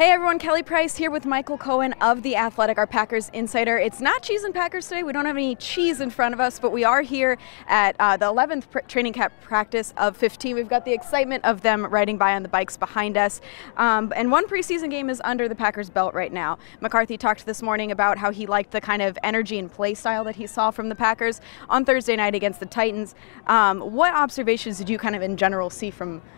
Hey everyone, Kelly Price here with Michael Cohen of The Athletic, our Packers insider. It's not Cheese and Packers today. We don't have any cheese in front of us, but we are here at the 11th training camp practice of 15. We've got the excitement of them riding by on the bikes behind us. And one preseason game is under the Packers' belt right now. McCarthy talked this morning about how he liked the kind of energy and play style that he saw from the Packers on Thursday night against the Titans. What observations did you kind of in general see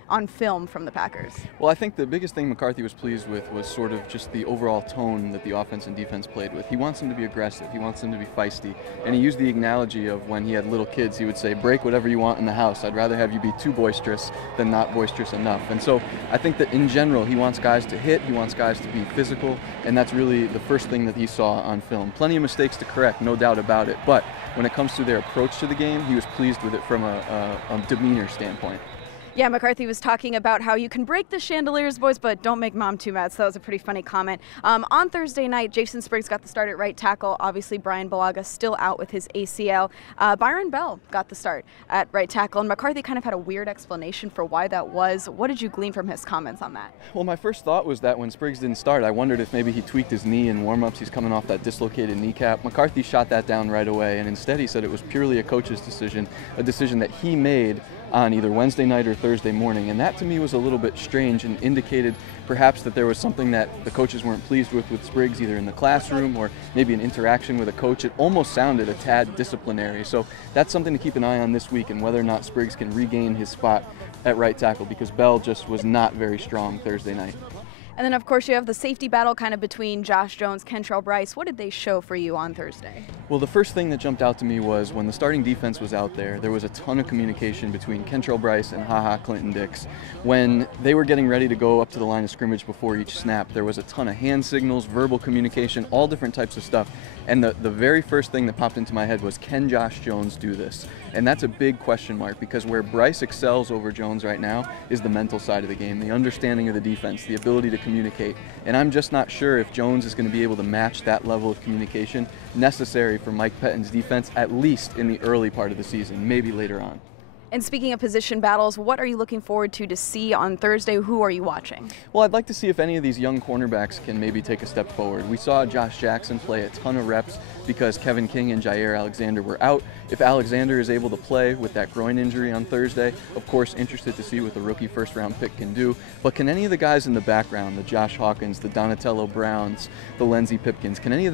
on film from the Packers? Well, I think the biggest thing McCarthy was pleased with was sort of just the overall tone that the offense and defense played with. He wants them to be aggressive. He wants them to be feisty. And he used the analogy of when he had little kids, he would say, break whatever you want in the house. I'd rather have you be too boisterous than not boisterous enough. And so I think that in general, he wants guys to hit, he wants guys to be physical, and that's really the first thing that he saw on film. Plenty of mistakes to correct, no doubt about it. But when it comes to their approach to the game, he was pleased with it from a demeanor standpoint. Yeah, McCarthy was talking about how you can break the chandeliers, boys, but don't make mom too mad. So that was a pretty funny comment. On Thursday night, Jason Spriggs got the start at right tackle. Obviously, Brian Bulaga still out with his ACL. Byron Bell got the start at right tackle, and McCarthy kind of had a weird explanation for why that was. What did you glean from his comments on that? Well, my first thought was that when Spriggs didn't start, I wondered if maybe he tweaked his knee in warm-ups. He's coming off that dislocated kneecap. McCarthy shot that down right away, and instead he said it was purely a coach's decision, a decision that he made on either Wednesday night or Thursday morning. And that to me was a little bit strange and indicated perhaps that there was something that the coaches weren't pleased with Spriggs, either in the classroom or maybe an interaction with a coach. It almost sounded a tad disciplinary. So that's something to keep an eye on this week, and whether or not Spriggs can regain his spot at right tackle, because Bell just was not very strong Thursday night. And then, of course, you have the safety battle kind of between Josh Jones, Kentrell Brice. What did they show for you on Thursday? Well, the first thing that jumped out to me was when the starting defense was out there was a ton of communication between Kentrell Brice and Clinton Dix. When they were getting ready to go up to the line of scrimmage before each snap, there was a ton of hand signals, verbal communication, all different types of stuff. And the very first thing that popped into my head was, can Josh Jones do this? And that's a big question mark, because where Brice excels over Jones right now is the mental side of the game, the understanding of the defense, the ability to communicate. And I'm just not sure if Jones is going to be able to match that level of communication necessary for Mike Pettine's defense, at least in the early part of the season, maybe later on. And speaking of position battles, what are you looking forward to see on Thursday? Who are you watching? Well, I'd like to see if any of these young cornerbacks can maybe take a step forward. We saw Josh Jackson play a ton of reps because Kevin King and Jair Alexander were out. If Alexander is able to play with that groin injury on Thursday, of course, interested to see what the rookie first-round pick can do. But can any of the guys in the background, the Josh Hawkins, the Donatello Browns, the Lindsey Pipkins, can any of